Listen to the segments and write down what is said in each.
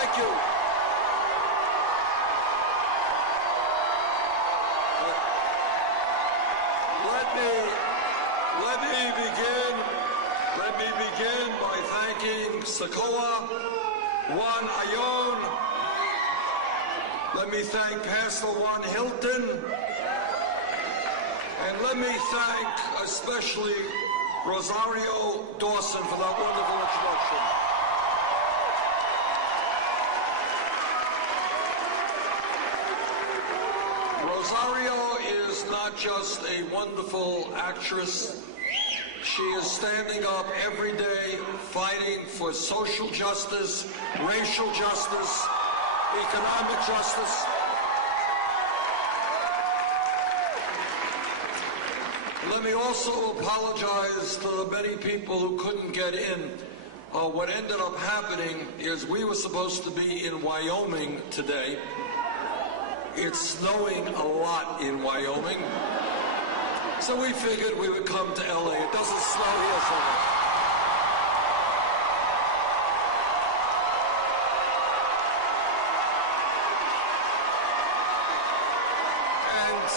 Thank you. Let me begin by thanking Sokoa, Juan Ayon. Let me thank Pastor Juan Hilton. And let me thank especially Rosario Dawson for that wonderful introduction. Rosario is not just a wonderful actress. She is standing up every day fighting for social justice, racial justice, economic justice. Let me also apologize to the many people who couldn't get in. What ended up happening is we were supposed to be in Wyoming today. It's snowing a lot in Wyoming. So we figured we would come to LA. It doesn't snow here so much. And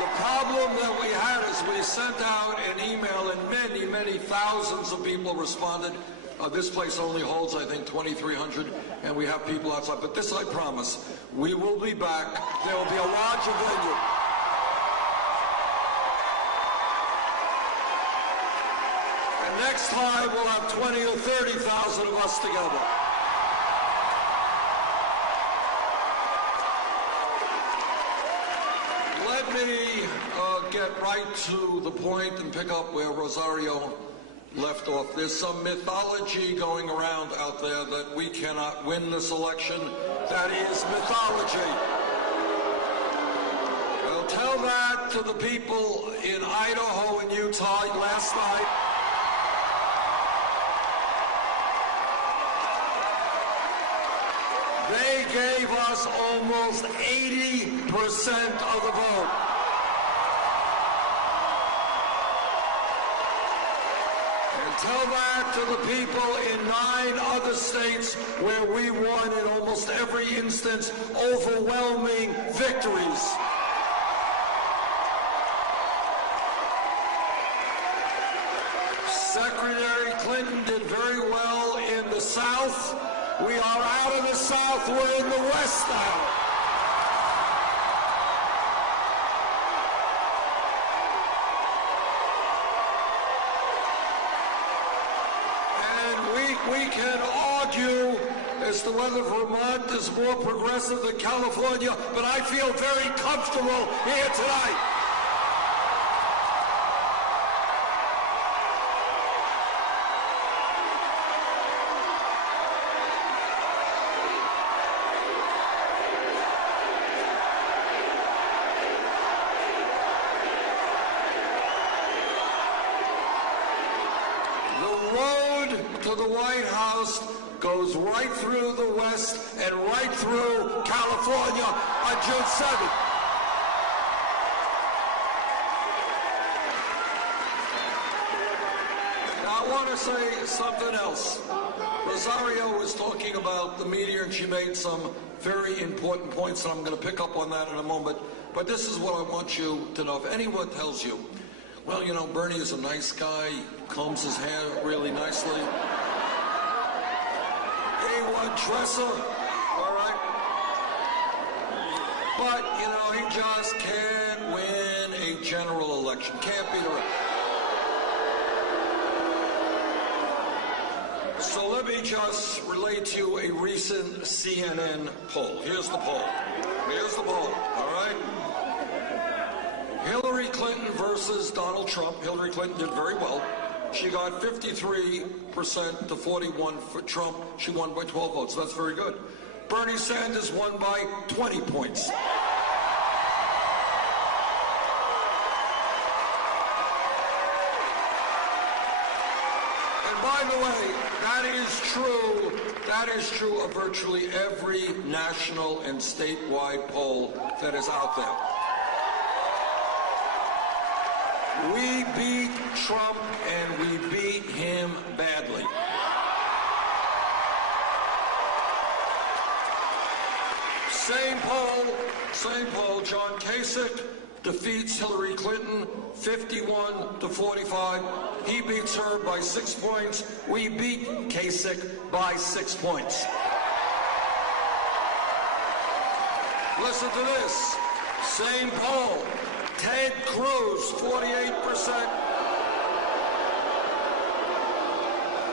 the problem that we had is we sent out an email and many, many thousands of people responded. This place only holds, I think, 2,300, and we have people outside. But this I promise, we will be back. There will be a larger venue. And next time, we'll have 20 or 30,000 of us together. Let me get right to the point and pick up where Rosario left off. There's some mythology going around out there that we cannot win this election. That is mythology. I'll tell that to the people in Idaho and Utah last night. They gave us almost 80% of the vote. Tell that to the people in 9 other states where we won in almost every instance overwhelming victories. Secretary Clinton did very well in the South. We are out of the South. We're in the West now. We can argue as to whether Vermont is more progressive than California, but I feel very comfortable here tonight. To the White House goes right through the West and right through California on June 7th. Now I want to say something else. Rosario was talking about the media and she made some very important points, and I'm going to pick up on that in a moment. But this is what I want you to know. If anyone tells you, well, you know, Bernie is a nice guy, he combs his hair really nicely. A1 dresser, all right? But, you know, he just can't win a general election. Can't beat a... So let me just relate to you a recent CNN poll. Here's the poll. Here's the poll, all right? Hillary Clinton versus Donald Trump. Hillary Clinton did very well. She got 53% to 41 for Trump. She won by 12 votes. That's very good. Bernie Sanders won by 20 points. And by the way, that is true of virtually every national and statewide poll that is out there. We beat Trump, and we beat him badly. Same poll, John Kasich defeats Hillary Clinton 51-45. He beats her by 6 points. We beat Kasich by 6 points. Listen to this. Same poll. Ted Cruz, 48%.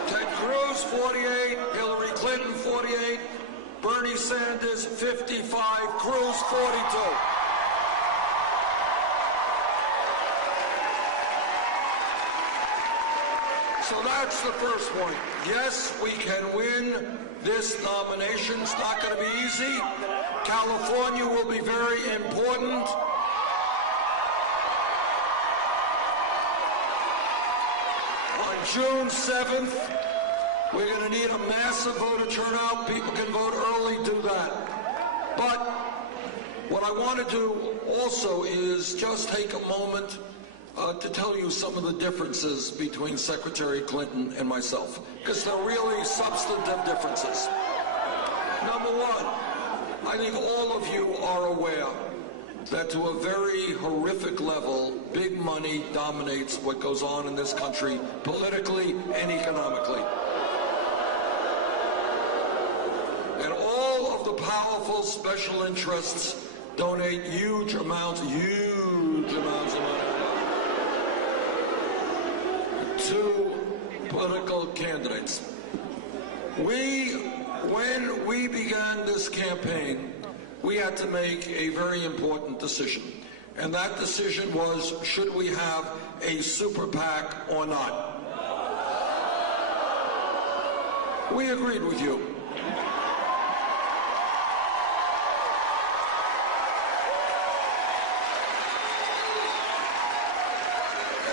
Ted Cruz, 48. Hillary Clinton, 48. Bernie Sanders, 55. Cruz, 42. So that's the first point. Yes, we can win this nomination. It's not going to be easy. California will be very important. On June 7th, we're going to need a massive voter turnout. People can vote early, do that. But what I want to do also is just take a moment to tell you some of the differences between Secretary Clinton and myself, because they're really substantive differences. Number one, I think all of you are aware that to a very horrific level, big money dominates what goes on in this country politically and economically. And all of the powerful special interests donate huge amounts of money to political candidates. When we began this campaign, we had to make a very important decision. And that decision was, should we have a super PAC or not? We agreed with you.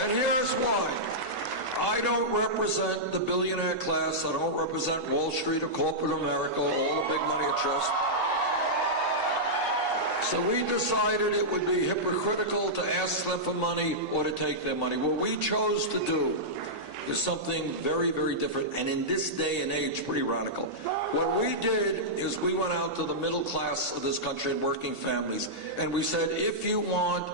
And here's why. I don't represent the billionaire class. I don't represent Wall Street or corporate America or all the big money trusts. So we decided it would be hypocritical to ask them for money or to take their money. What we chose to do is something very, very different, and in this day and age, pretty radical. What we did is we went out to the middle class of this country and working families, and we said, if you want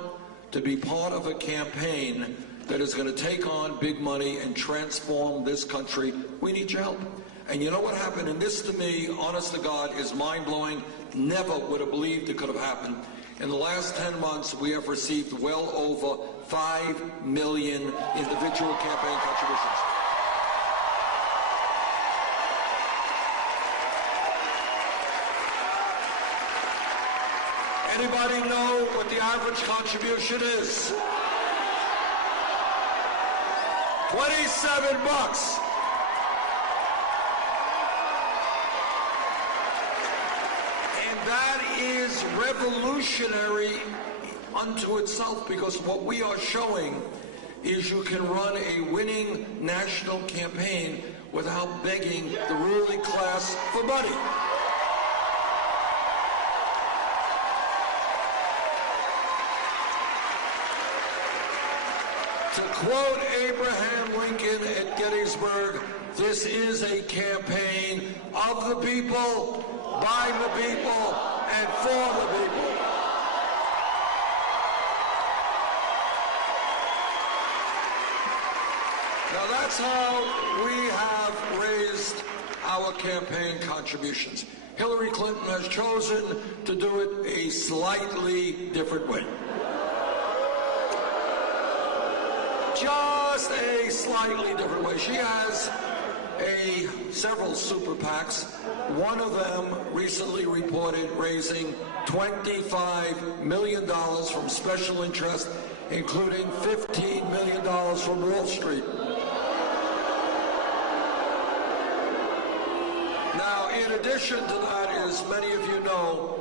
to be part of a campaign that is going to take on big money and transform this country, we need your help. And you know what happened? And this, to me, honest to God, is mind-blowing. Never would have believed it could have happened. In the last 10 months, we have received well over 5 million individual campaign contributions. Anybody know what the average contribution is? $27. That is revolutionary unto itself, because what we are showing is you can run a winning national campaign without begging the ruling class for money. To quote Abraham Lincoln at Gettysburg, this is a campaign of the people, by the people, and for the people. Now that's how we have raised our campaign contributions. Hillary Clinton has chosen to do it a slightly different way. Just a slightly different way. She has several super PACs. One of them recently reported raising $25 million from special interest, including $15 million from Wall Street. Now, in addition to that, as many of you know,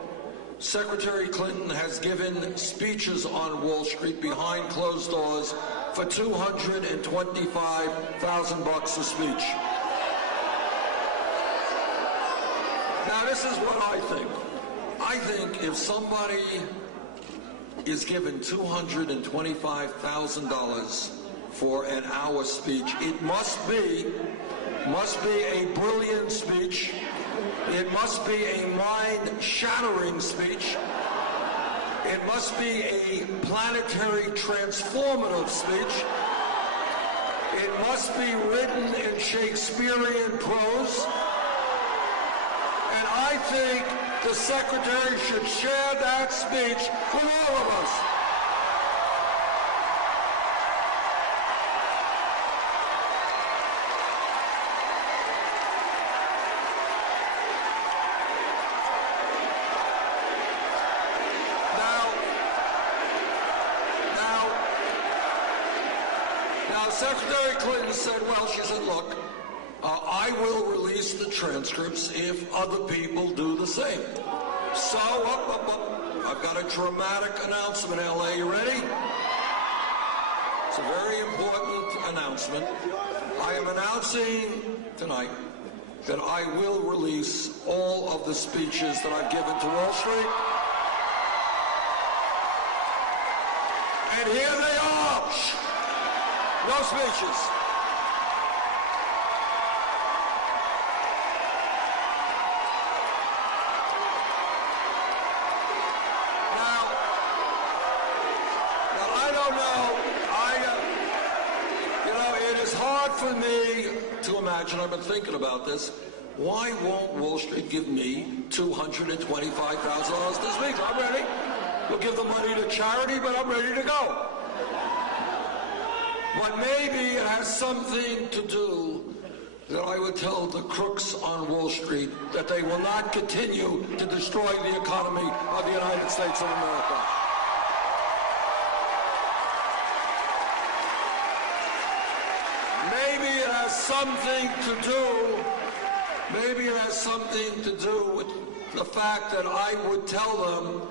Secretary Clinton has given speeches on Wall Street behind closed doors for $225,000 a speech. Now, this is what I think. I think if somebody is given $225,000 for an hour speech, it must be a brilliant speech, It must be a mind-shattering speech. It must be a planetary transformative speech. It must be written in Shakespearean prose. And I think the Secretary should share that speech with all of us. Now, Secretary Clinton said, well, she said, look, I will release the transcripts if other people do the same. So, I've got a dramatic announcement, L.A. You ready? It's a very important announcement. I am announcing tonight that I will release all of the speeches that I've given to Wall Street. And here they are. No speeches. Now, I don't know. It is hard for me to imagine. I've been thinking about this. Why won't Wall Street give me $225,000 to speak? I'm ready. We'll give the money to charity, but I'm ready to go. But maybe it has something to do that I would tell the crooks on Wall Street that they will not continue to destroy the economy of the United States of America. Maybe it has something to do with the fact that I would tell them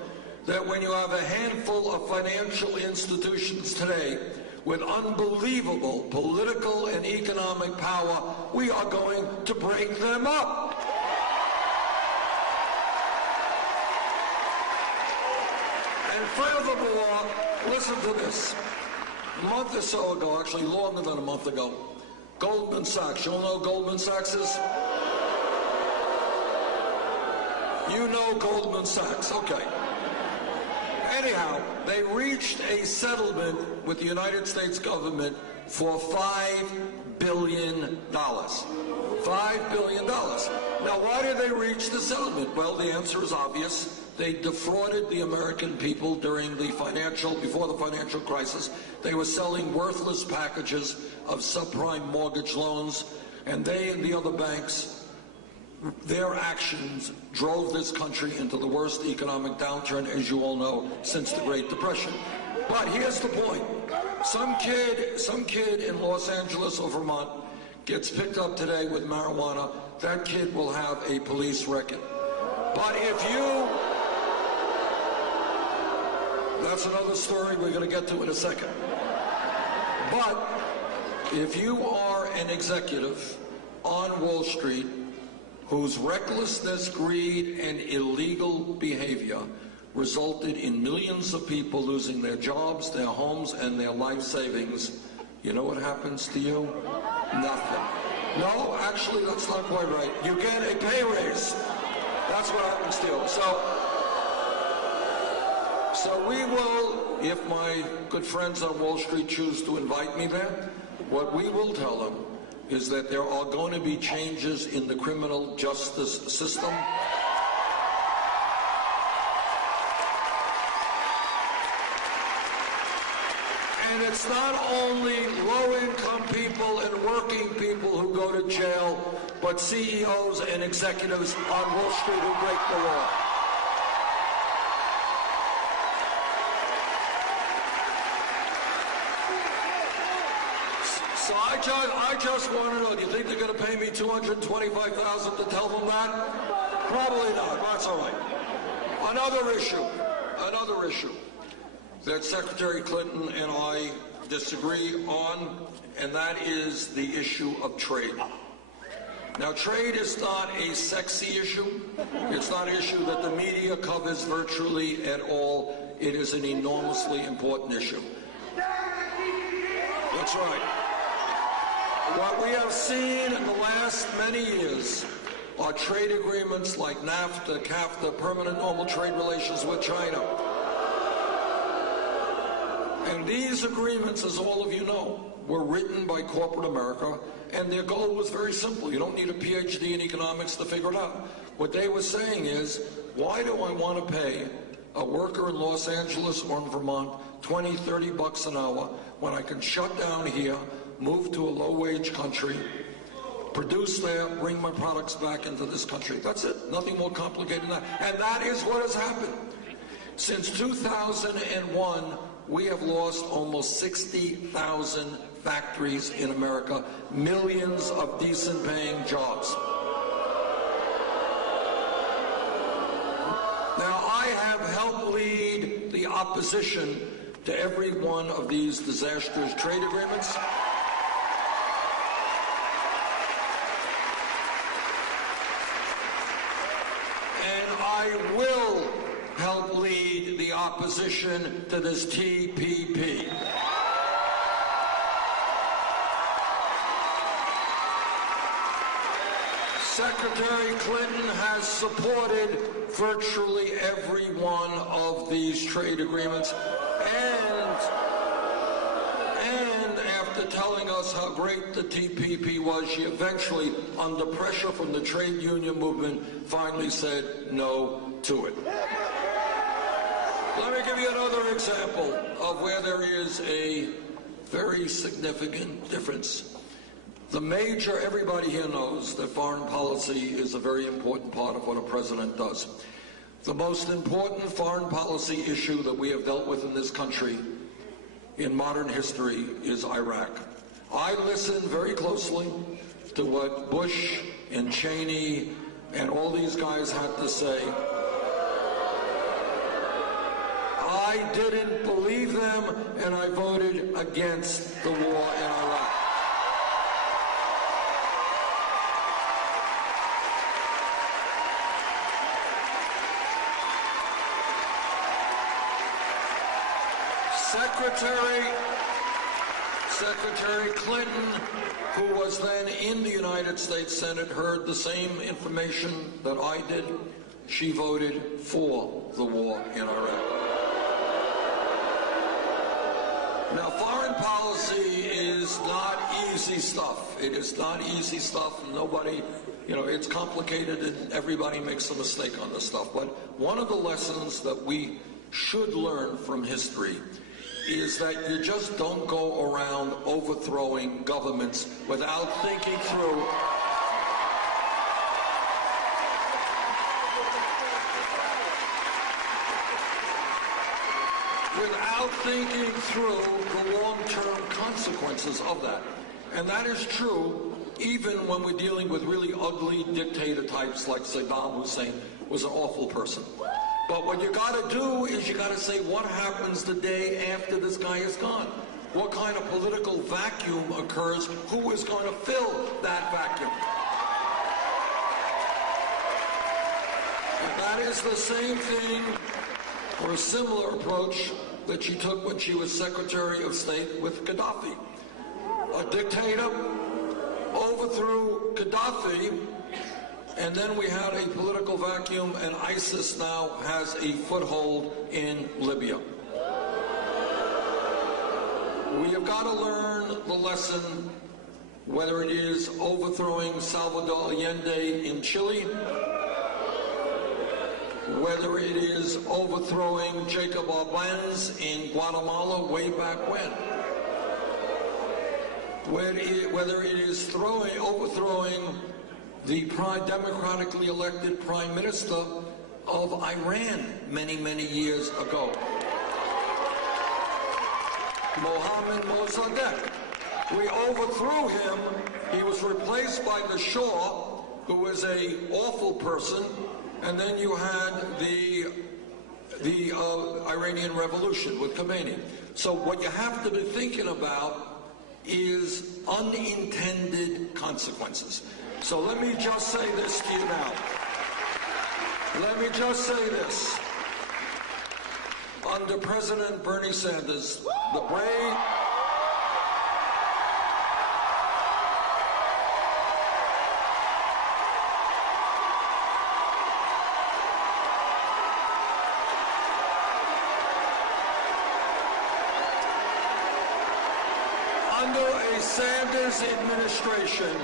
that when you have a handful of financial institutions today with unbelievable political and economic power, we are going to break them up. And furthermore, listen to this. A month or so ago, actually longer than a month ago, Goldman Sachs, you all know who Goldman Sachs is? You know Goldman Sachs, okay. Anyhow, they reached a settlement with the United States government for $5 billion. $5 billion. Now, why did they reach the settlement? Well, the answer is obvious. They defrauded the American people before the financial crisis. They were selling worthless packages of subprime mortgage loans, and they and the other banks, their actions drove this country into the worst economic downturn, as you all know, since the Great Depression. But here's the point. Some kid in Los Angeles or Vermont gets picked up today with marijuana. That kid will have a police record. But that's another story we're going to get to in a second. But if you are an executive on Wall Street whose recklessness, greed, and illegal behavior resulted in millions of people losing their jobs, their homes, and their life savings, you know what happens to you? Nothing. No, actually, that's not quite right. You get a pay raise. That's what happens to you. So we will, if my good friends on Wall Street choose to invite me there, what we will tell them is that there are going to be changes in the criminal justice system. And it's not only low-income people and working people who go to jail, but CEOs and executives on Wall Street who break the law. So I just want to know, do you think they're going to pay me $225,000 to tell them that? Probably not. That's all right. Another issue that Secretary Clinton and I disagree on, and that is the issue of trade. Now, trade is not a sexy issue. It's not an issue that the media covers virtually at all. It is an enormously important issue. That's right. What we have seen in the last many years are trade agreements like NAFTA, CAFTA, permanent normal trade relations with China. And these agreements, as all of you know, were written by corporate America, and their goal was very simple. You don't need a PhD in economics to figure it out. What they were saying is, why do I want to pay a worker in Los Angeles or in Vermont 20, 30 bucks an hour when I can shut down here, move to a low-wage country, produce there, bring my products back into this country? That's it. Nothing more complicated than that. And that is what has happened. Since 2001, we have lost almost 60,000 factories in America, millions of decent-paying jobs. Now, I have helped lead the opposition to every one of these disastrous trade agreements. And I will help lead the opposition to this TPP. Secretary Clinton has supported virtually every one of these trade agreements, and after telling us how great the TPP was, she eventually, under pressure from the trade union movement, finally said no to it. Let me give you another example of where there is a very significant difference. Everybody here knows that foreign policy is a very important part of what a president does. The most important foreign policy issue that we have dealt with in this country in modern history is Iraq. I listened very closely to what Bush and Cheney and all these guys had to say. I didn't believe them, and I voted against the war in Iraq. Secretary Clinton, who was then in the United States Senate, heard the same information that I did. She voted for the war in Iraq. Now, foreign policy is not easy stuff. It is not easy stuff. Nobody, it's complicated and everybody makes a mistake on this stuff. But one of the lessons that we should learn from history is that you just don't go around overthrowing governments without thinking through the long-term consequences of that. And that is true even when we're dealing with really ugly dictator types like Saddam Hussein was an awful person. But what you got to do is you got to say, what happens the day after this guy is gone? What kind of political vacuum occurs? Who is going to fill that vacuum? And that is the same thing, or a similar approach, that she took when she was Secretary of State with Gaddafi. A dictator overthrew Gaddafi, and then we had a political vacuum, and ISIS now has a foothold in Libya. We have got to learn the lesson, whether it is overthrowing Salvador Allende in Chile, whether it is overthrowing Jacob Arbenz in Guatemala way back when, whether it is overthrowing the democratically elected Prime Minister of Iran many, many years ago, Mohammad Mossadegh. We overthrew him. He was replaced by the Shah, who was an awful person, and then you had the Iranian Revolution with Khomeini. So what you have to be thinking about is unintended consequences. So let me just say this to you now. Let me just say this. Under President Bernie Sanders, the brave... a Sanders administration,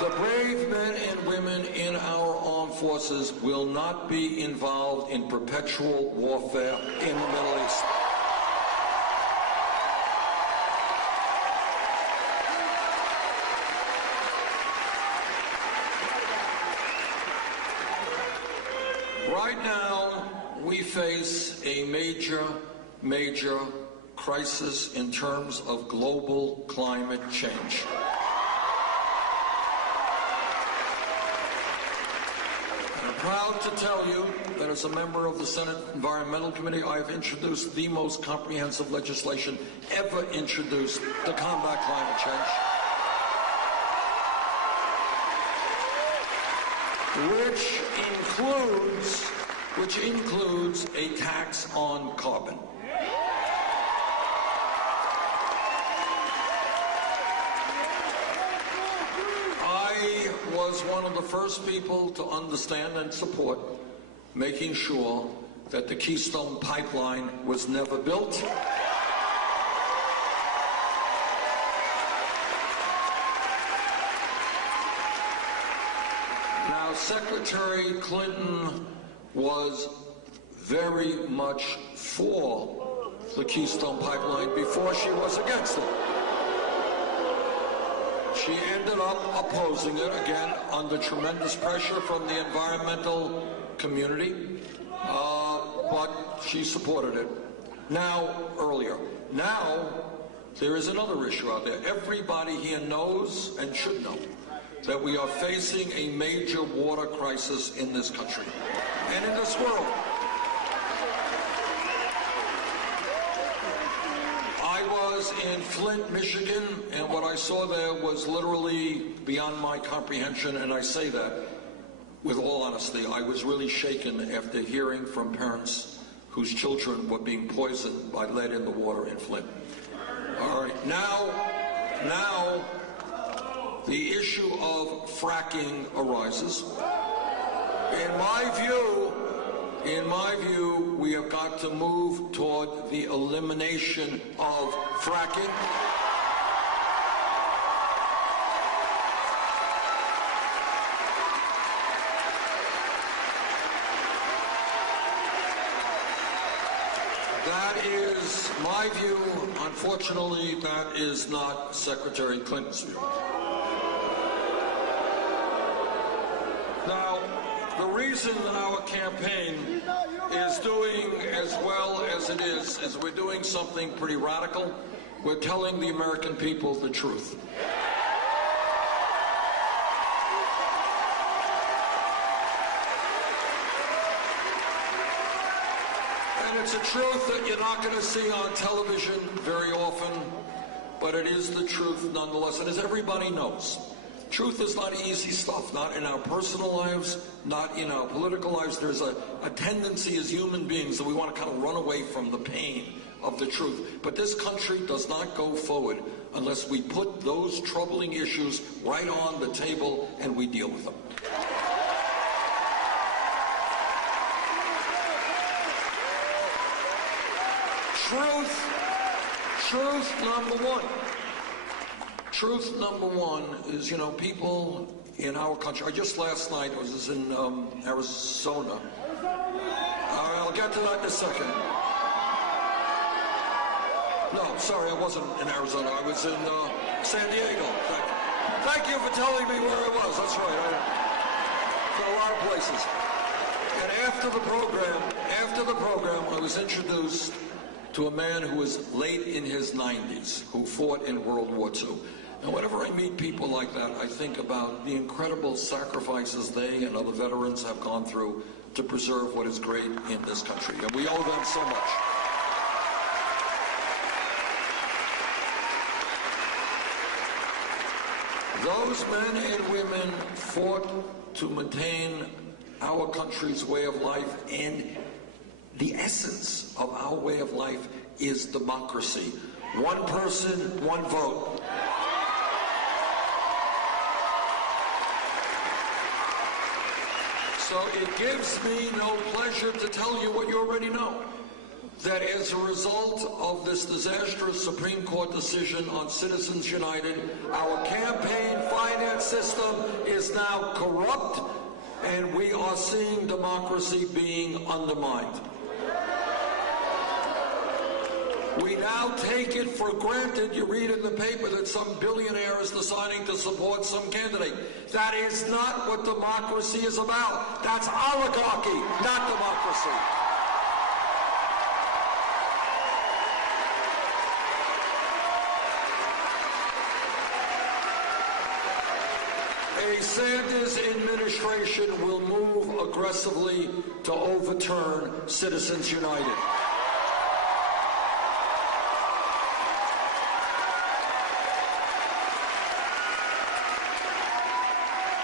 the brave men and women in our armed forces will not be involved in perpetual warfare in the Middle East. Right now, we face a major crisis in terms of global climate change. I'm proud to tell you that as a member of the Senate Environmental Committee, I have introduced the most comprehensive legislation ever introduced to combat climate change, which includes a tax on carbon. I was one of the first people to understand and support making sure that the Keystone Pipeline was never built. Now, Secretary Clinton was very much for the Keystone Pipeline before she was against it. She ended up opposing it, again, under tremendous pressure from the environmental community, but she supported it. Earlier. Now, there is another issue out there. Everybody here knows and should know that we are facing a major water crisis in this country and in this world. I was in Flint, Michigan, and what I saw there was literally beyond my comprehension, and I say that with all honesty. I was really shaken after hearing from parents whose children were being poisoned by lead in the water in Flint. All right, now the issue of fracking arises. In my view, we have got to move toward the elimination of fracking. That is my view. Unfortunately, that is not Secretary Clinton's view. Now, the reason that our campaign is doing as well as it is we're doing something pretty radical. We're telling the American people the truth. And it's a truth that you're not going to see on television very often, but it is the truth nonetheless. And as everybody knows, truth is not easy stuff, not in our personal lives, not in our political lives. There's a tendency as human beings that we want to kind of run away from the pain of the truth. But this country does not go forward unless we put those troubling issues right on the table and we deal with them. Truth number one is, people in our country. Just last night, I was in Arizona. I'll get to that in a second. No, sorry, I wasn't in Arizona. I was in San Diego. Thank you for telling me where I was. That's right. I've been a lot of places. And after the program, I was introduced to a man who was late in his 90s, who fought in World War II. And whenever I meet people like that, I think about the incredible sacrifices they and other veterans have gone through to preserve what is great in this country. And we owe them so much. Those men and women fought to maintain our country's way of life, and the essence of our way of life is democracy. One person, one vote. So it gives me no pleasure to tell you what you already know. that as a result of this disastrous Supreme Court decision on Citizens United, our campaign finance system is now corrupt, and we are seeing democracy being undermined. We now take it for granted. You read in the paper that some billionaire is deciding to support some candidate. That is not what democracy is about. That's oligarchy, not democracy. A Sanders administration will move aggressively to overturn Citizens United.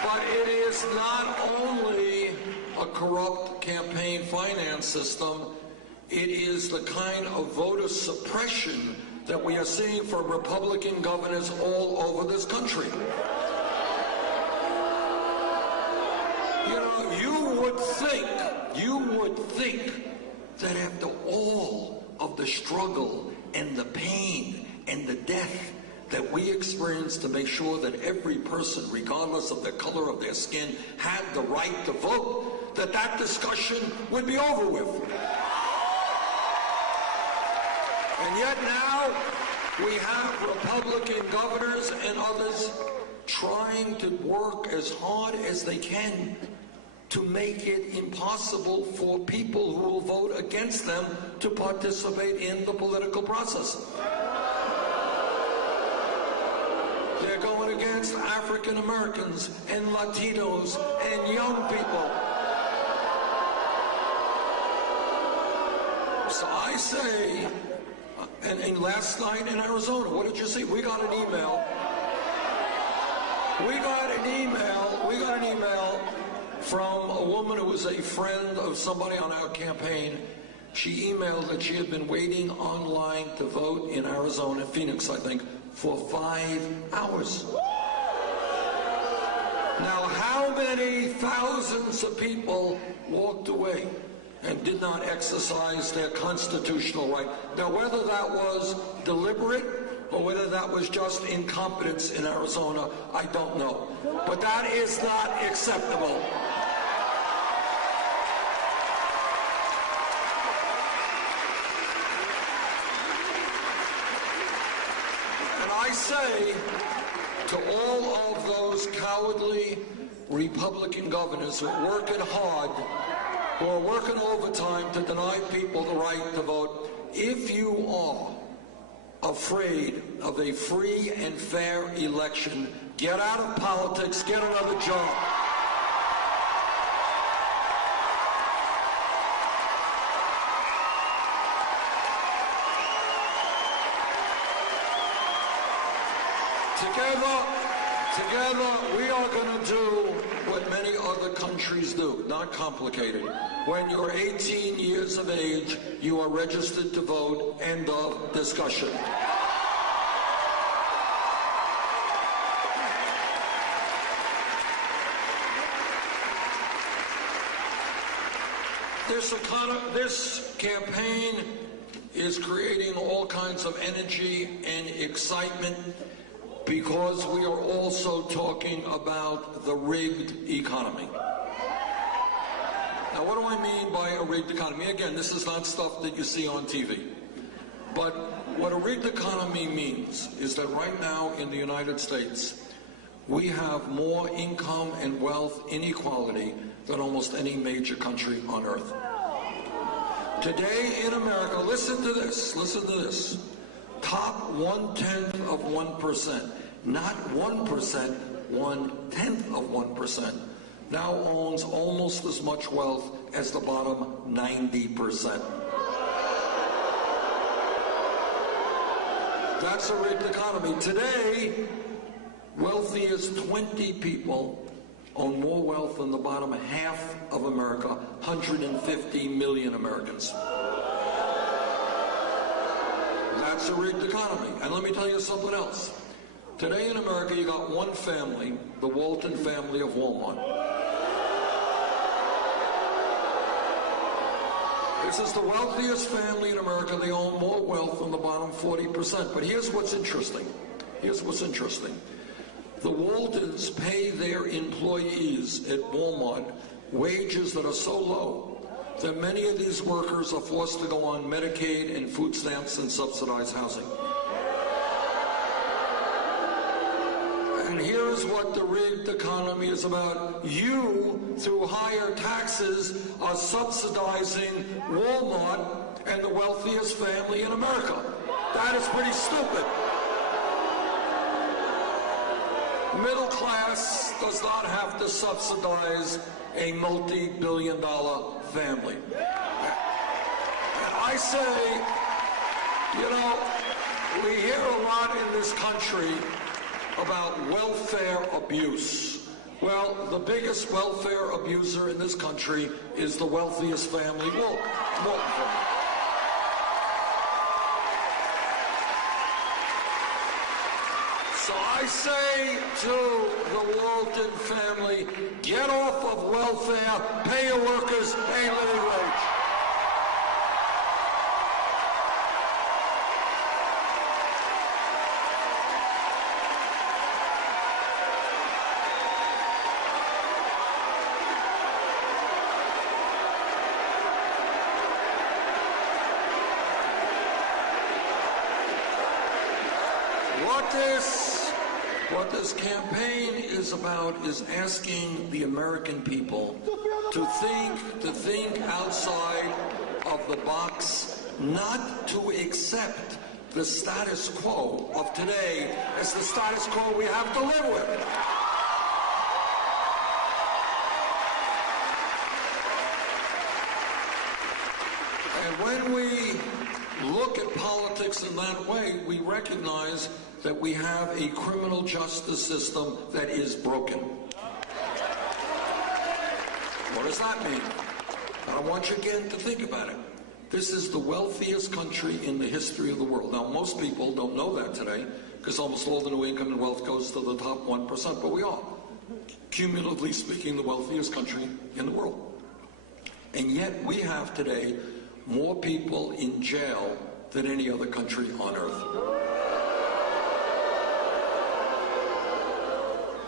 But it is not only a corrupt campaign finance system, it is the kind of voter suppression that we are seeing from Republican governors all over this country. You know, you would think that after all of the struggle and the pain and the death that we experience to make sure that every person, regardless of the color of their skin, had the right to vote, that discussion would be over with. And yet now we have Republican governors and others trying to work as hard as they can to make it impossible for people who will vote against them to participate in the political process. They're going against African Americans and Latinos and young people. So I say, and last night in Arizona, what did you see? We got an email. We got an email from a woman who was a friend of somebody on our campaign. She emailed that she had been waiting online to vote in Arizona, Phoenix, I think, for 5 hours. Now, how many thousands of people walked away and did not exercise their constitutional right? Now, whether that was deliberate or whether that was just incompetence in Arizona, I don't know. But that is not acceptable. I say to all of those cowardly Republican governors who are working hard, who are working overtime to deny people the right to vote, if you are afraid of a free and fair election, get out of politics, get another job. Together, we are going to do what many other countries do, not complicated. When you're 18 years of age, you are registered to vote. End of discussion. This campaign is creating all kinds of energy and excitement, because we are also talking about the rigged economy. Now, what do I mean by a rigged economy? Again, this is not stuff that you see on TV. But what a rigged economy means is that right now in the United States, we have more income and wealth inequality than almost any major country on earth. Today in America, listen to this. Top 1/10 of 1%, not 1%, 1/10 of 1%, now owns almost as much wealth as the bottom 90%. That's a rigged economy. Today, wealthiest 20 people own more wealth than the bottom half of America, 150 million Americans. That's a rigged economy. And let me tell you something else. Today in America, you got one family, the Walton family of Walmart. This is the wealthiest family in America. They own more wealth than the bottom 40%. But here's what's interesting. Here's what's interesting. The Waldens pay their employees at Walmart wages that are so low that many of these workers are forced to go on Medicaid and food stamps and subsidized housing. And here's what the rigged economy is about. You, through higher taxes, are subsidizing Walmart and the wealthiest family in America. That is pretty stupid. Middle class does not have to subsidize a multi-billion-dollar family. And I say, you know, we hear a lot in this country about welfare abuse. Well, the biggest welfare abuser in this country is the wealthiest family, Walton family. So I say to the Walton family, get off of welfare, pay your workers a living wage. What this campaign is about is asking the American people to think outside of the box, not to accept the status quo of today as the status quo we have to live with. And when we look at politics in that way, we recognize that we have a criminal justice system that is broken. What does that mean? I want you again to think about it. This is the wealthiest country in the history of the world. Now, most people don't know that today because almost all the new income and wealth goes to the top 1%, but we are, cumulatively speaking, the wealthiest country in the world. And yet we have today more people in jail than any other country on earth.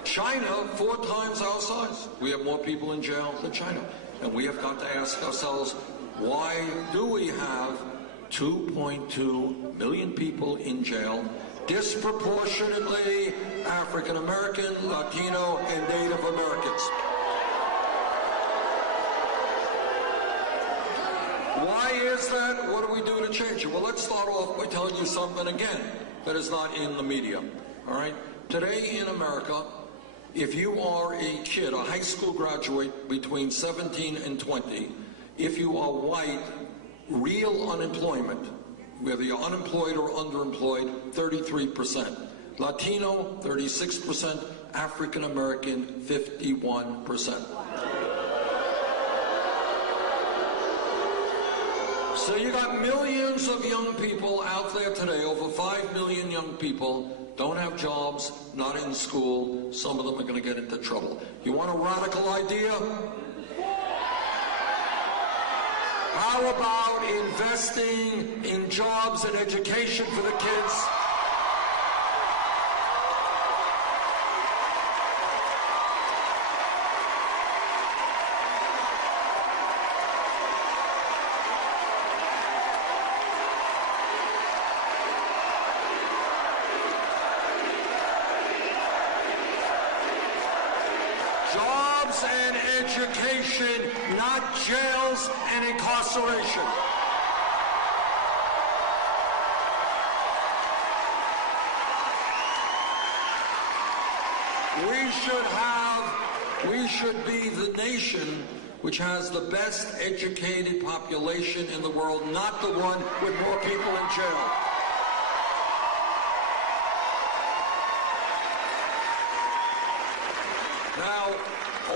China, 4 times our size. We have more people in jail than China. And we have got to ask ourselves, why do we have 2.2 million people in jail, disproportionately African American, Latino, and Native Americans? Why is that? What do we do to change it? Well, let's start off by telling you something again that is not in the media. All right? Today in America, if you are a kid, a high school graduate between 17 and 20, if you are white, real unemployment, whether you're unemployed or underemployed, 33%. Latino, 36%. African American, 51%. So you got millions of young people out there today, over 5 million young people, don't have jobs, not in school. Some of them are going to get into trouble. You want a radical idea? How about investing in jobs and education for the kids? Jobs and education, not jails and incarceration. We should be the nation which has the best educated population in the world, not the one with more people in jail. Now,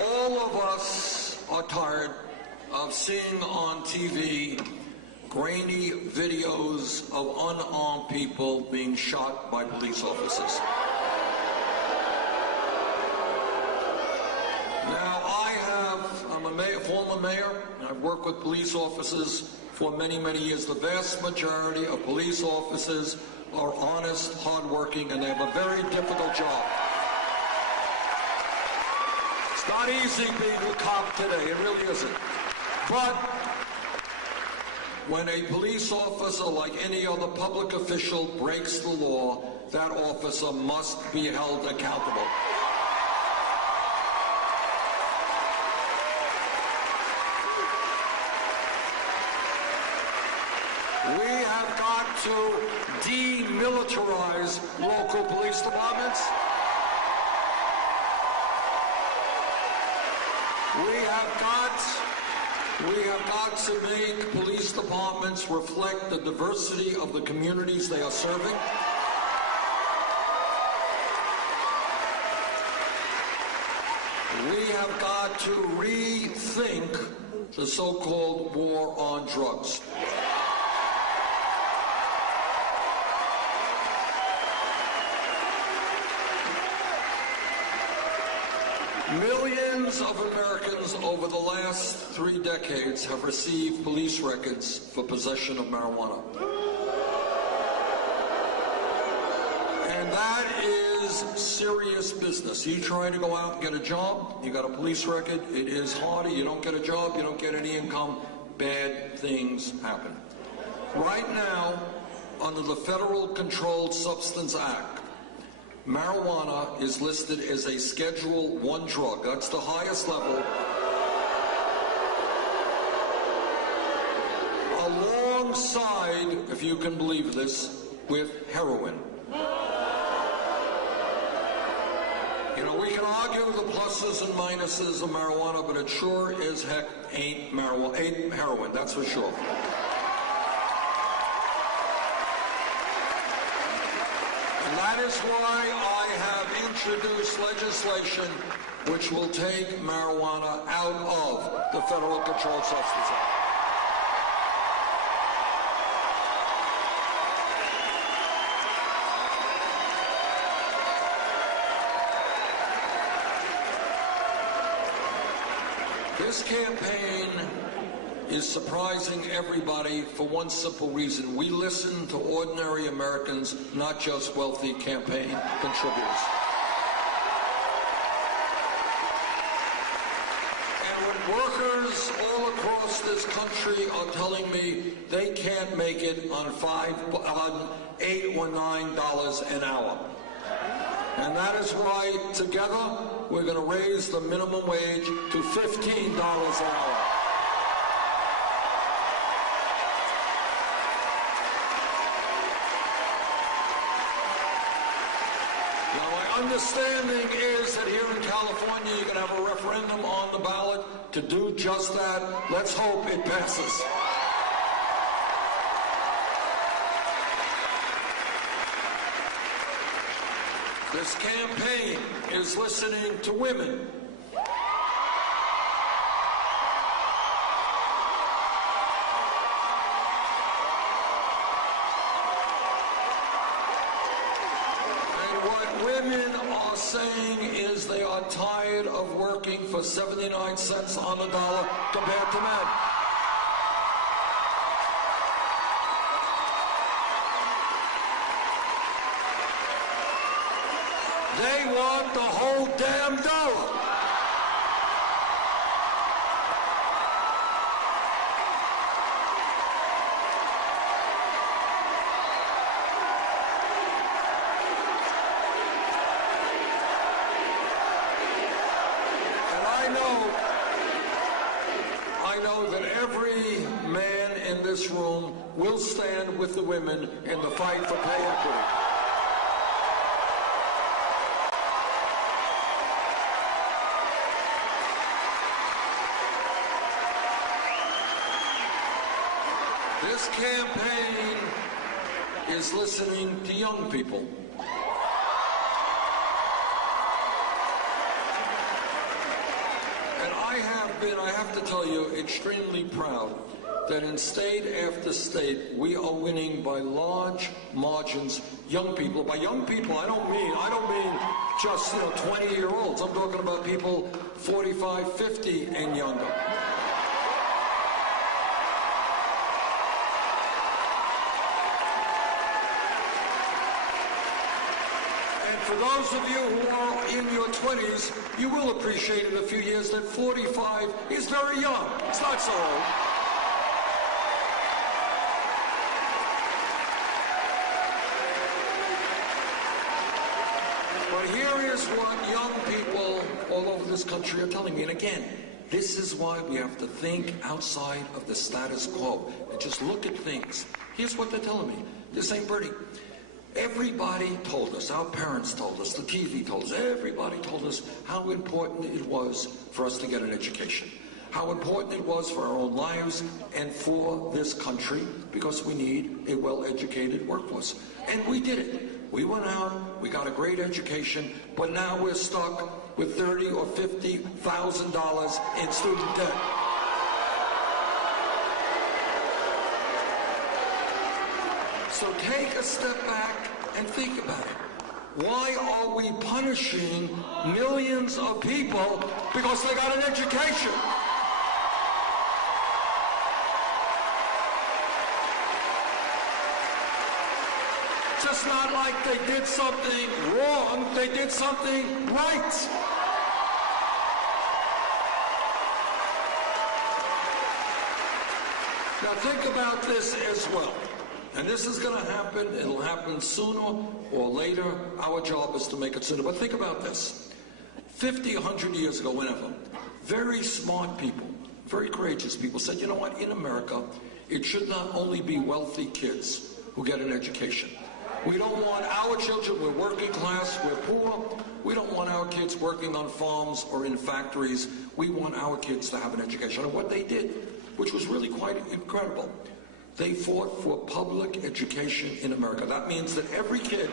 all of us are tired of seeing on TV grainy videos of unarmed people being shot by police officers. Now, I'm a former mayor, and I've worked with police officers for many, many years. The vast majority of police officers are honest, hardworking, and they have a very difficult job. It's not easy being a cop today. It really isn't. But when a police officer, like any other public official, breaks the law, that officer must be held accountable. We have got to demilitarize local police departments. We have got to make police departments reflect the diversity of the communities they are serving. We have got to rethink the so-called war on drugs. Millions of Americans over the last 3 decades have received police records for possession of marijuana. And that is serious business. You try to go out and get a job, you got a police record, it is harder, you don't get a job, you don't get any income, bad things happen. Right now, under the Federal Controlled Substance Act, marijuana is listed as a Schedule I drug. That's the highest level. Alongside, if you can believe this, with heroin. You know, we can argue the pluses and minuses of marijuana, but it sure as heck ain't heroin, that's for sure. That is why I have introduced legislation which will take marijuana out of the Federal Controlled Substance Act. This campaign is surprising everybody for one simple reason. We listen to ordinary Americans, not just wealthy campaign contributors. And when workers all across this country are telling me they can't make it on $8 or $9 an hour. And that is why together we're going to raise the minimum wage to $15 an hour. Understanding is that here in California you're going to have a referendum on the ballot to do just that. Let's hope it passes. This campaign is listening to women. Women are saying is they are tired of working for 79 cents on the dollar compared to men. They want the whole damn dollar. I know that every man in this room will stand with the women in the fight for pay equity. This campaign is listening to young people. I have to tell you, extremely proud that in state after state, we are winning by large margins. Young people, by young people, I don't mean just 20-year-olds. I'm talking about people 45, 50 and younger. those of you who are in your 20s, you will appreciate in a few years that 45 is very young. It's not so old. But here is what young people all over this country are telling me. And again, this is why we have to think outside of the status quo and just look at things. Here's what they're telling me. They're saying, Bernie, everybody told us, our parents told us, the TV told us, everybody told us how important it was for us to get an education, how important it was for our own lives and for this country, because we need a well-educated workforce. And we did it. We went out, we got a great education, but now we're stuck with $30,000 or $50,000 in student debt. So take a step back and think about it. Why are we punishing millions of people because they got an education? Just not like they did something wrong, they did something right. Now think about this as well. And this is going to happen. It'll happen sooner or later. Our job is to make it sooner. But think about this. 50, 100 years ago, whenever, very smart people, very courageous people said, you know what, in America, it should not only be wealthy kids who get an education. We don't want our children, we're working class, we're poor. We don't want our kids working on farms or in factories. We want our kids to have an education. And what they did, which was really quite incredible, they fought for public education in America. That means that every kid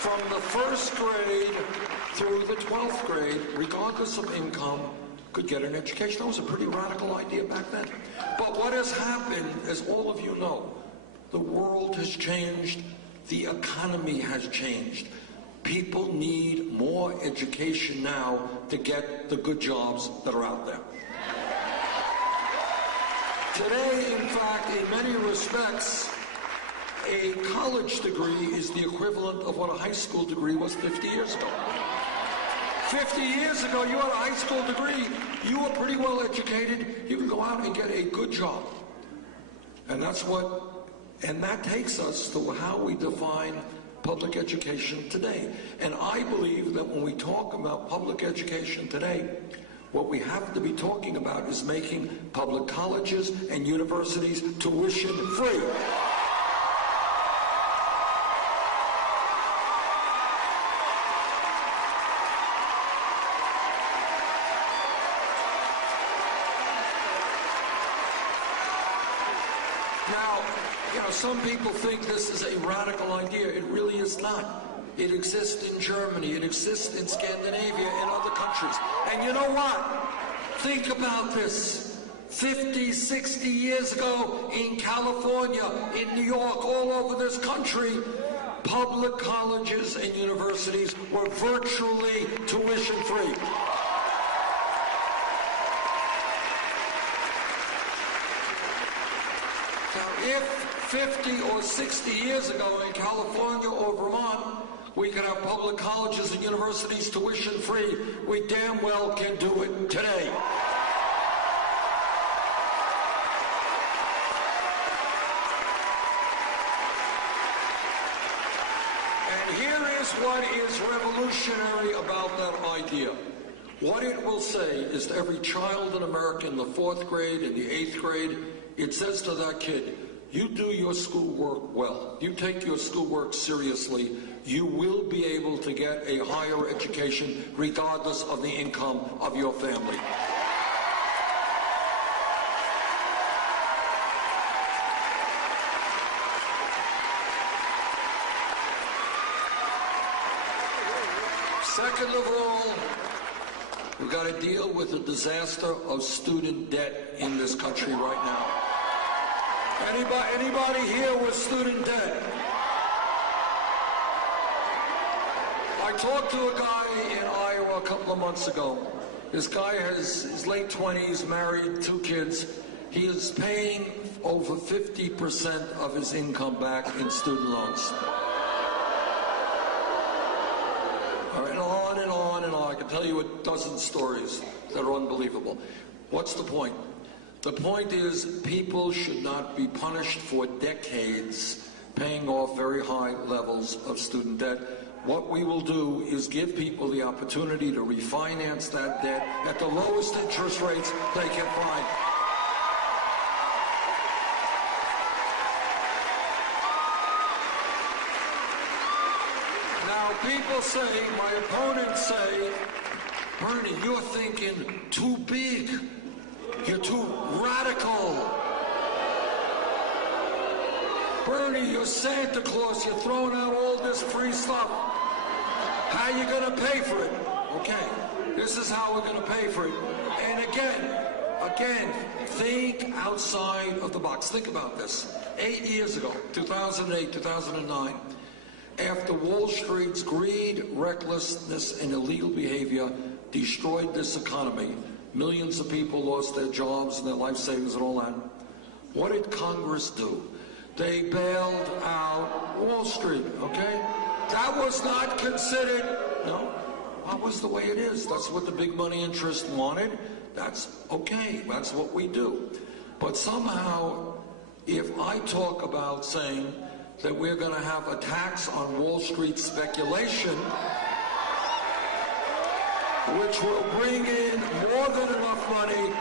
from the first grade through the 12th grade, regardless of income, could get an education. That was a pretty radical idea back then. But what has happened, as all of you know, the world has changed, the economy has changed. People need more education now to get the good jobs that are out there. Today, in fact, in many respects, a college degree is the equivalent of what a high school degree was 50 years ago. 50 years ago, you had a high school degree, you were pretty well educated, you could go out and get a good job. And that takes us to how we define public education today. And I believe that when we talk about public education today, what we have to be talking about is making public colleges and universities tuition free. Some people think this is a radical idea. It really is not. It exists in Germany. It exists in Scandinavia and other countries. And you know what? Think about this. 50, 60 years ago in California, in New York, all over this country, public colleges and universities were virtually tuition free. Now, if 50 or 60 years ago in California or Vermont, we could have public colleges and universities tuition free, we damn well can do it today. And here is what is revolutionary about that idea. What it will say is to every child in America in the 4th grade, in the 8th grade, it says to that kid, you do your schoolwork well, you take your schoolwork seriously, you will be able to get a higher education regardless of the income of your family. Second of all, we've got to deal with the disaster of student debt in this country right now. Anybody here with student debt? I talked to a guy in Iowa a couple of months ago. This guy has his late 20s, married, 2 kids. He is paying over 50% of his income back in student loans. All right, and on and on and on. I can tell you a dozen stories that are unbelievable. What's the point? The point is people should not be punished for decades paying off very high levels of student debt. What we will do is give people the opportunity to refinance that debt at the lowest interest rates they can find. Now, people say, my opponents say, Bernie, you're thinking too big. You're too radical. Bernie, you're Santa Claus. You're throwing out all this free stuff. How are you going to pay for it? Okay, this is how we're going to pay for it. And again, think outside of the box. Think about this. 8 years ago, 2008, 2009, after Wall Street's greed, recklessness, and illegal behavior destroyed this economy, millions of people lost their jobs and their life savings and all that. What did Congress do? They bailed out Wall Street, okay? That was not considered, no, that was the way it is. That's what the big money interest wanted. That's okay, that's what we do. But somehow, if I talk about saying that we're going to have a tax on Wall Street speculation, which will bring in more than enough money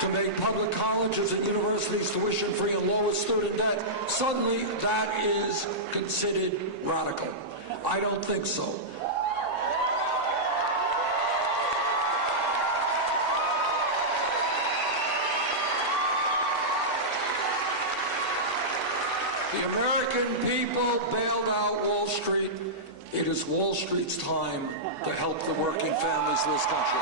to make public colleges and universities tuition-free and lower student debt, suddenly that is considered radical. I don't think so. The American people bailed out Wall Street. It is Wall Street's time to help the working families of this country.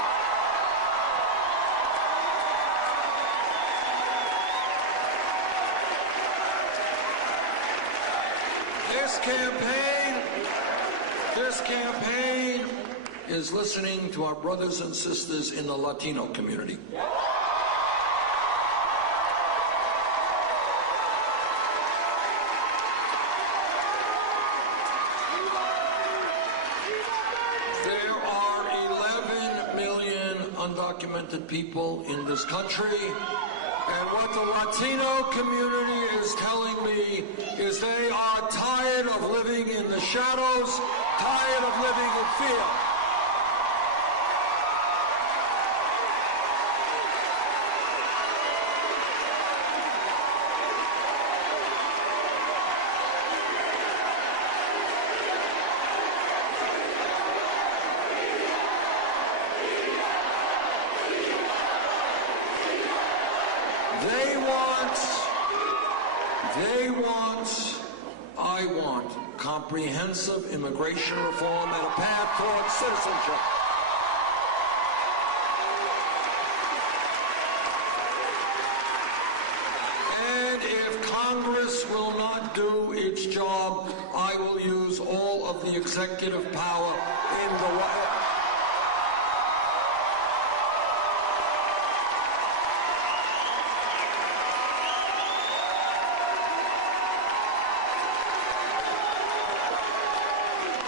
This campaign is listening to our brothers and sisters in the Latino community. There are 11 million undocumented people in this country. And what the Latino community is telling me is they are tired of living in the shadows, tired of living in fear. I want comprehensive immigration reform and a path towards citizenship. And if Congress will not do its job, I will use all of the executive power in the White House.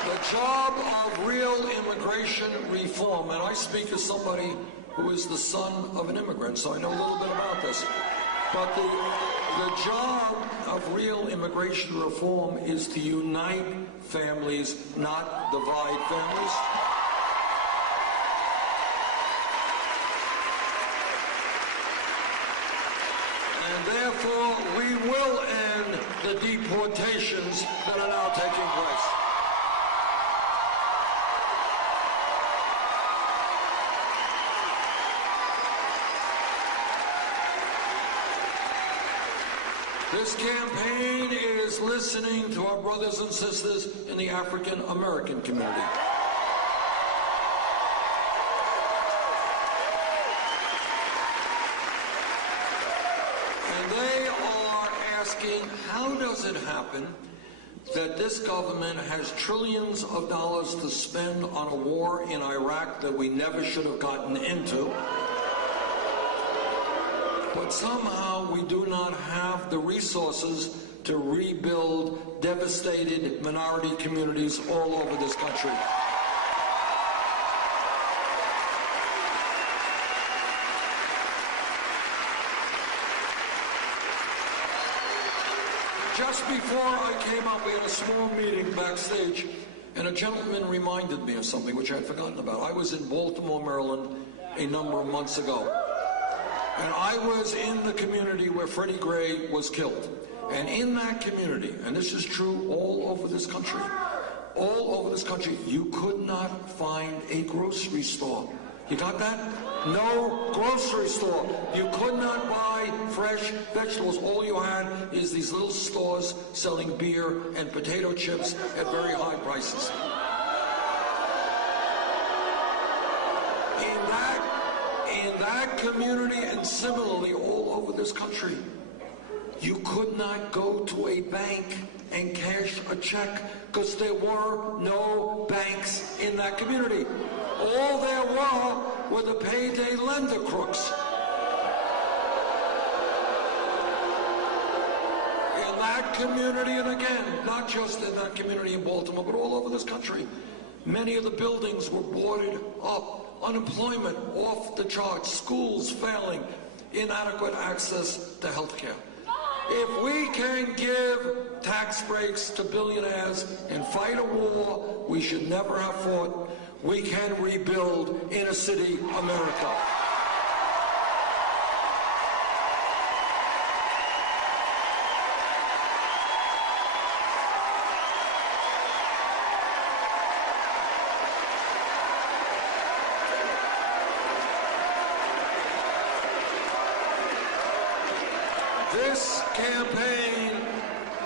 The job of real immigration reform, and I speak as somebody who is the son of an immigrant, so I know a little bit about this, but the job of real immigration reform is to unite families, not divide families. And therefore, we will end the deportations that are now taking place. This campaign is listening to our brothers and sisters in the African American community. And they are asking, how does it happen that this government has trillions of dollars to spend on a war in Iraq that we never should have gotten into? But somehow we do not have the resources to rebuild devastated minority communities all over this country. Just before I came up, we had a small meeting backstage, and a gentleman reminded me of something which I had forgotten about. I was in Baltimore, Maryland, a number of months ago, and I was in the community where Freddie Gray was killed. And in that community, and this is true all over this country, you could not find a grocery store. You got that? No grocery store. You could not buy fresh vegetables. All you had is these little stores selling beer and potato chips at very high prices. In that community, and similarly all over this country, you could not go to a bank and cash a check because there were no banks in that community. All there were the payday lender crooks. In that community, and again, not just in that community in Baltimore, but all over this country, many of the buildings were boarded up, unemployment off the charts, schools failing, inadequate access to health care. If we can give tax breaks to billionaires and fight a war we should never have fought, we can rebuild inner city America.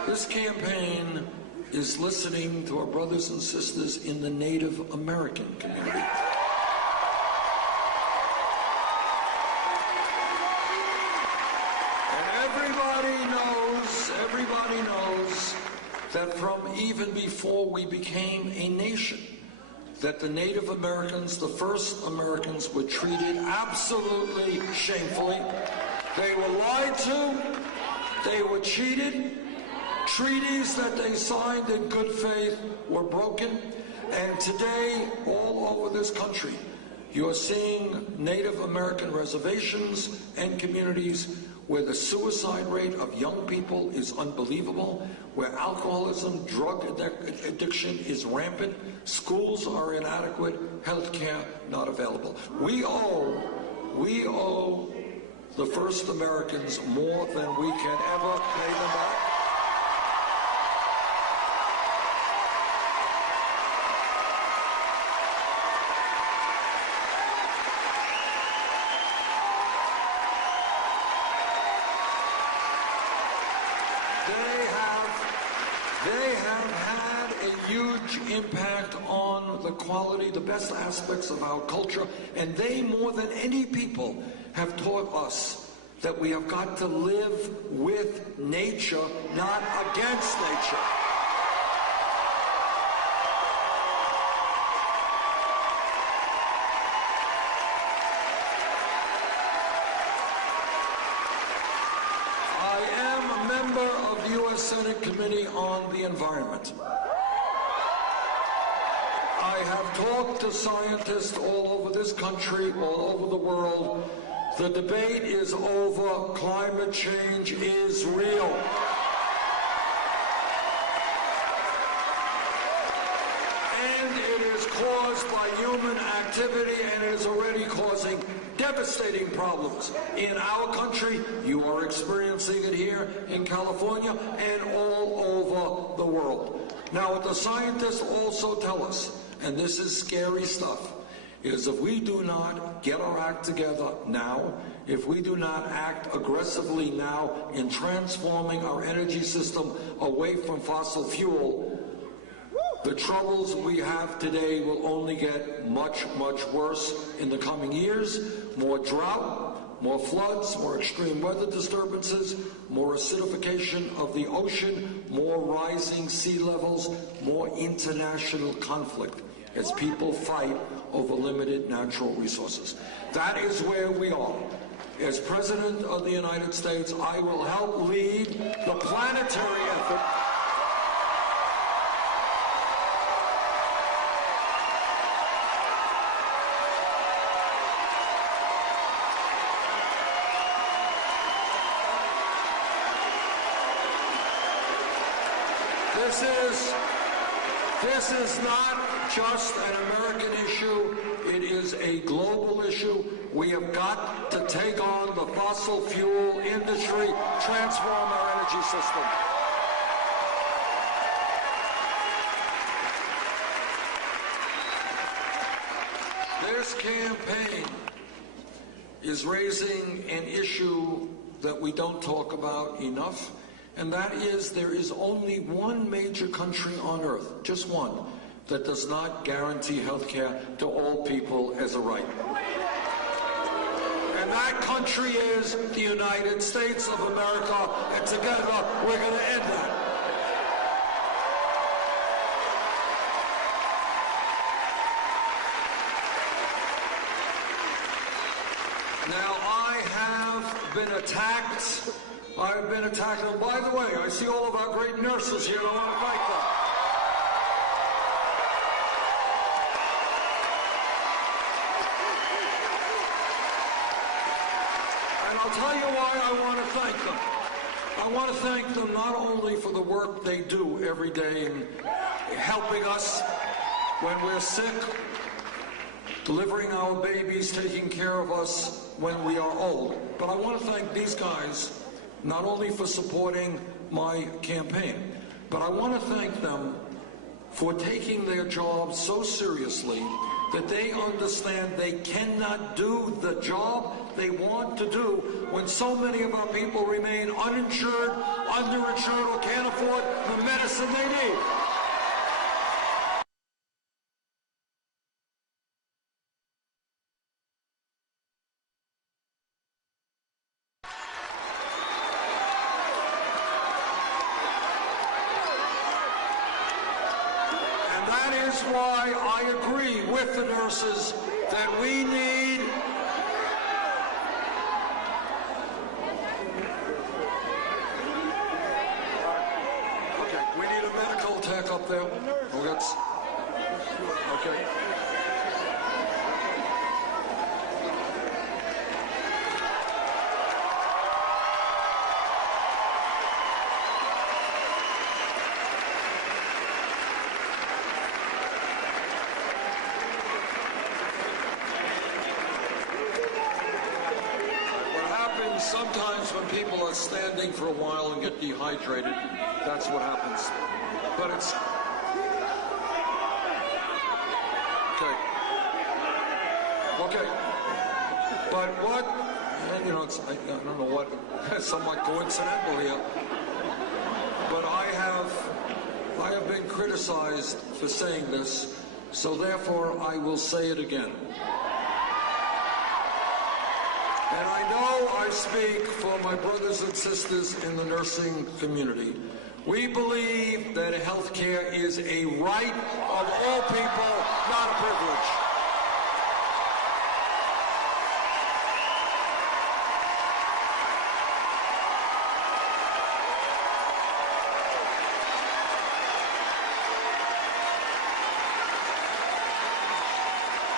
This campaign is listening to our brothers and sisters in the Native American community. And everybody knows that from even before we became a nation, that the Native Americans, the first Americans, were treated absolutely shamefully. They were lied to. They were cheated. Treaties that they signed in good faith were broken. And today, all over this country, you're seeing Native American reservations and communities where the suicide rate of young people is unbelievable, where alcoholism, drug addiction is rampant, schools are inadequate, health care not available. We owe the first Americans more than we can ever pay them back. They have had a huge impact on the quality, the best aspects of our culture, and they, more than any people, have taught us that we have got to live with nature, not against nature. Senate Committee on the Environment. I have talked to scientists all over this country, all over the world. The debate is over. Climate change is real. And it is caused by human activity, and it is already causing devastating problems in our country. You are experiencing it here in California and all over the world. Now, what the scientists also tell us, and this is scary stuff, is if we do not get our act together now, if we do not act aggressively now in transforming our energy system away from fossil fuel, the troubles we have today will only get much, much worse in the coming years. More drought, more floods, more extreme weather disturbances, more acidification of the ocean, more rising sea levels, more international conflict as people fight over limited natural resources. That is where we are. As President of the United States, I will help lead the planetary effort This is not just an American issue. It is a global issue. We have got to take on the fossil fuel industry, transform our energy system. This campaign is raising an issue that we don't talk about enough, and that is there is only one major country on earth, just one, that does not guarantee health care to all people as a right. And that country is the United States of America, and together we're going to end that. Now, I have been attacked. I've been attacked. And by the way, I see all of our great nurses here, and I want to thank them. And I'll tell you why I want to thank them. I want to thank them not only for the work they do every day in helping us when we're sick, delivering our babies, taking care of us when we are old, but I want to thank these guys not only for supporting my campaign, but I want to thank them for taking their job so seriously that they understand they cannot do the job they want to do when so many of our people remain uninsured, underinsured, or can't afford the medicine they need. Why I agree with the nurses that we need a medical tech up there. Okay. Sometimes when people are standing for a while and get dehydrated, that's what happens. But it's... Okay. But what... And, it's, I don't know what... somewhat coincidental here. But I have been criticized for saying this, so therefore I will say it again. And I know I speak for my brothers and sisters in the nursing community. We believe that health care is a right of all people, not a privilege.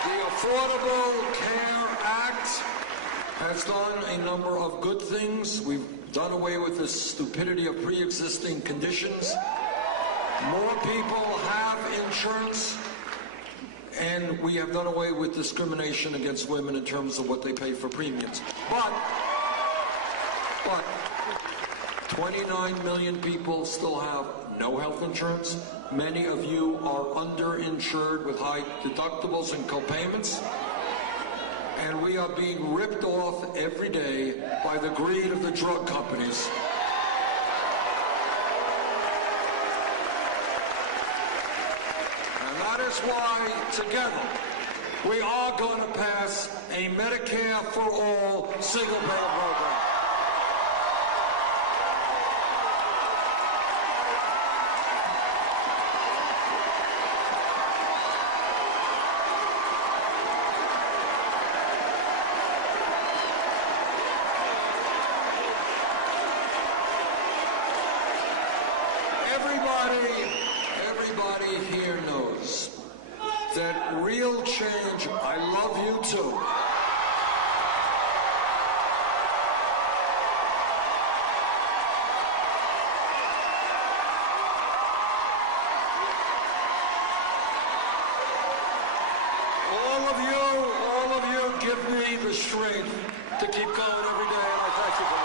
The Affordable Care Act has done a number of good things. We've done away with the stupidity of pre-existing conditions. More people have insurance, and we have done away with discrimination against women in terms of what they pay for premiums. But 29 million people still have no health insurance. Many of you are underinsured with high deductibles and copayments. And we are being ripped off every day by the greed of the drug companies. And that is why, together, we are going to pass a Medicare for all single-payer program. Everybody here knows that real change, I love you too. All of you give me the strength to keep going every day, and I thank you for that.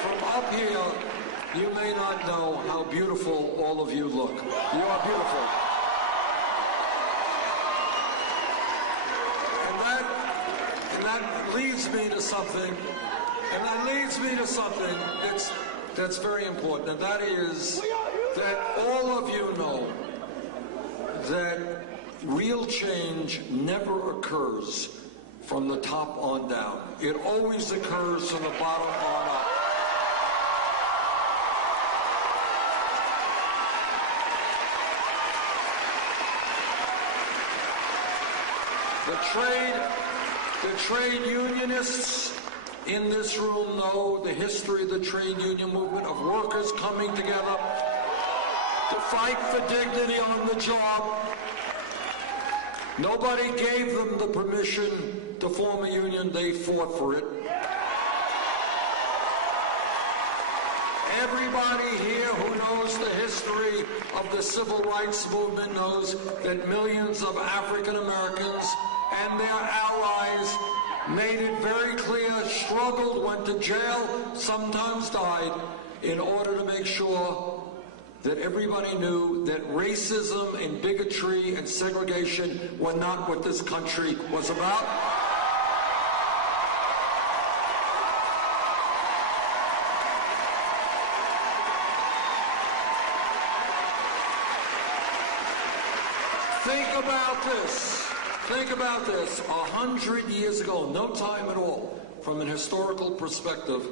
From up here, you may not know how beautiful all of you look. You are beautiful. And that leads me to something, that's very important, and that is that all of you know that real change never occurs from the top on down. It always occurs from the bottom on up. The trade unionists in this room know the history of the trade union movement, of workers coming together to fight for dignity on the job. Nobody gave them the permission to form a union. They fought for it. Everybody here who knows the history of the civil rights movement knows that millions of African Americans and their allies made it very clear, struggled, went to jail, sometimes died, in order to make sure that everybody knew that racism and bigotry and segregation were not what this country was about. Think about this. Think about this. 100 years ago, no time at all, from an historical perspective,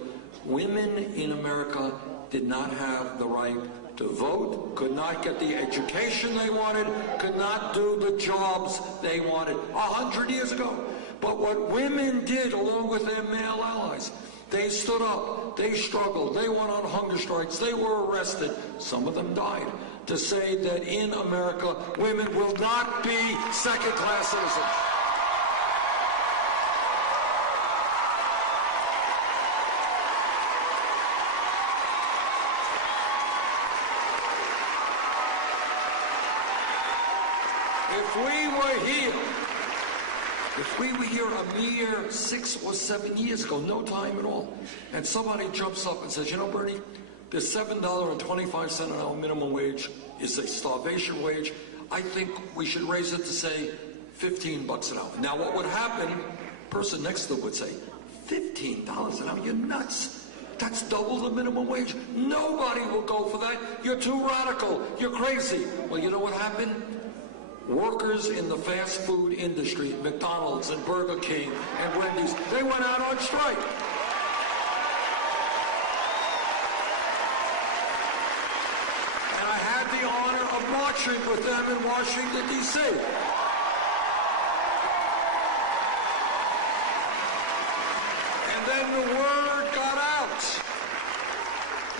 women in America did not have the right to vote, could not get the education they wanted, could not do the jobs they wanted 100 years ago. But what women did, along with their male allies, they stood up, they struggled, they went on hunger strikes, they were arrested, some of them died, to say that in America, women will not be second-class citizens. If we were here a mere 6 or 7 years ago, no time at all, and somebody jumps up and says, you know, Bernie, the $7.25 an hour minimum wage is a starvation wage. I think we should raise it to, say, $15 an hour. Now, what would happen, the person next to them would say, $15 an hour? You're nuts. That's double the minimum wage. Nobody will go for that. You're too radical. You're crazy. Well, you know what happened? Workers in the fast food industry, McDonald's and Burger King and Wendy's, they went out on strike. And I had the honor of marching with them in Washington, D.C. And then the word got out.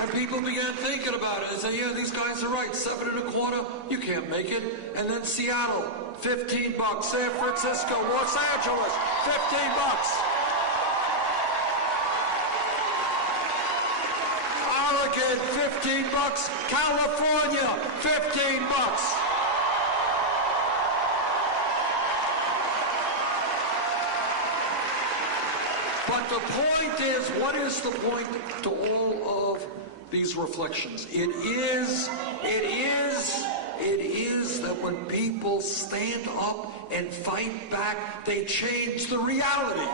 And people began thinking about it and say, yeah, these guys are right, $7.25, you can't make it. And then Seattle, $15. San Francisco, Los Angeles, $15. Oregon, $15. California, $15. But the point is, what is the point to all of these reflections? It is that when people stand up and fight back, they change the reality.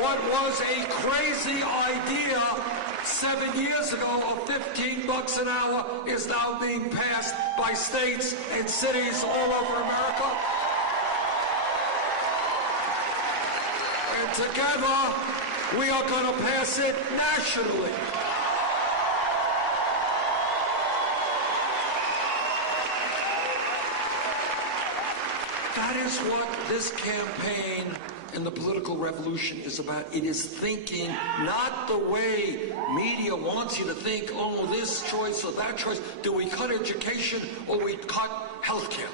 What was a crazy idea 7 years ago of $15 an hour is now being passed by states and cities all over America. And together, we are going to pass it nationally. That is what this campaign and the political revolution is about. It is thinking not the way media wants you to think, oh, this choice or that choice. Do we cut education or we cut health care?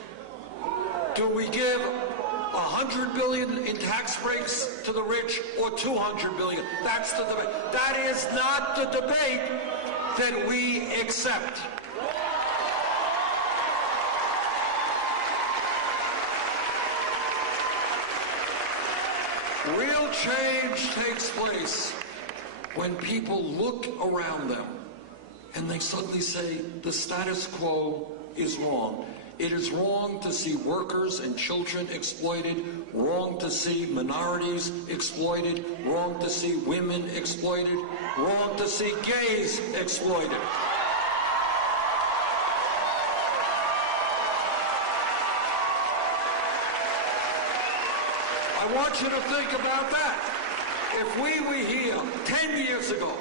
Do we give $100 billion in tax breaks to the rich or $200 billion? That's the debate. That is not the debate that we accept. Real change takes place when people look around them and they suddenly say the status quo is wrong. It is wrong to see workers and children exploited, wrong to see minorities exploited, wrong to see women exploited, wrong to see gays exploited. I want you to think about that. If we were here 10 years ago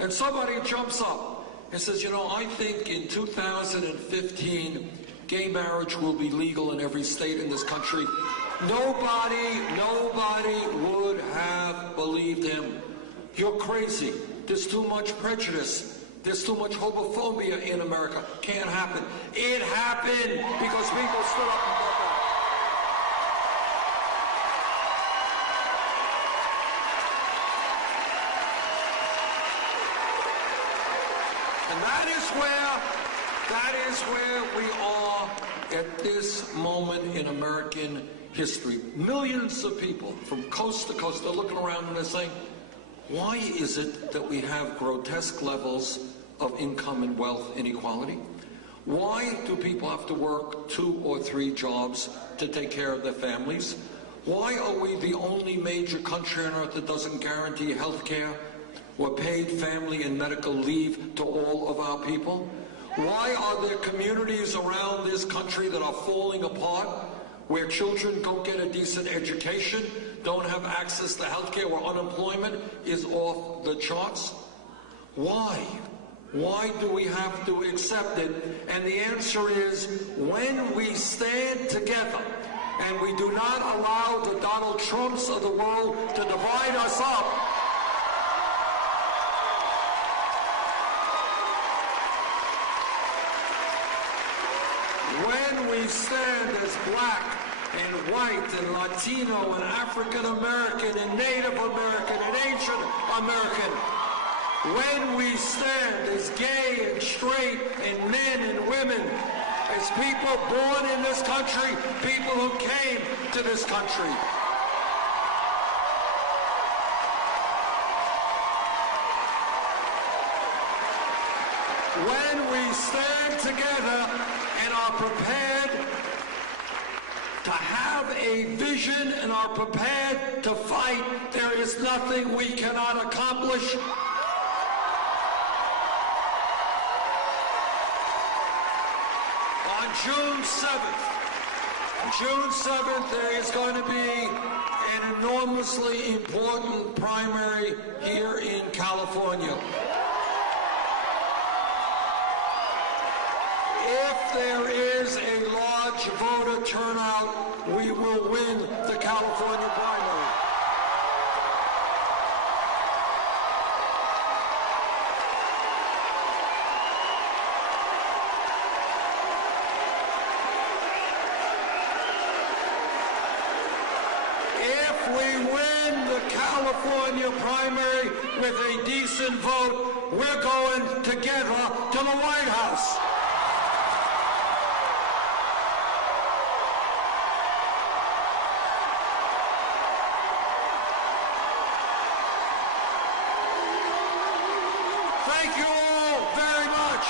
and somebody jumps up and says, you know, I think in 2015 gay marriage will be legal in every state in this country, nobody would have believed him. You're crazy. There's too much prejudice. There's too much homophobia in America. Can't happen. It happened because people stood up and did that. And that is where we are at this moment in American history. Millions of people from coast to coast are looking around and they're saying, why is it that we have grotesque levels of income and wealth inequality? Why do people have to work 2 or 3 jobs to take care of their families? Why are we the only major country on earth that doesn't guarantee health care or paid family and medical leave to all of our people? Why are there communities around this country that are falling apart, where children don't get a decent education, don't have access to health care, where unemployment is off the charts? Why? Why do we have to accept it? And the answer is, when we stand together and we do not allow the Donald Trumps of the world to divide us up, when we stand as black and white and Latino and African American and Native American and Asian American, when we stand as gay and straight and men and women, as people born in this country, people who came to this country, when we stand together and are prepared to have a vision and are prepared to fight, there is nothing we cannot accomplish. On June 7th, there is going to be an enormously important primary here in California. If there is a large voter turnout, we will win the California primary. If we win the California primary with a decent vote, we're going together to the White House. Thank you all very much.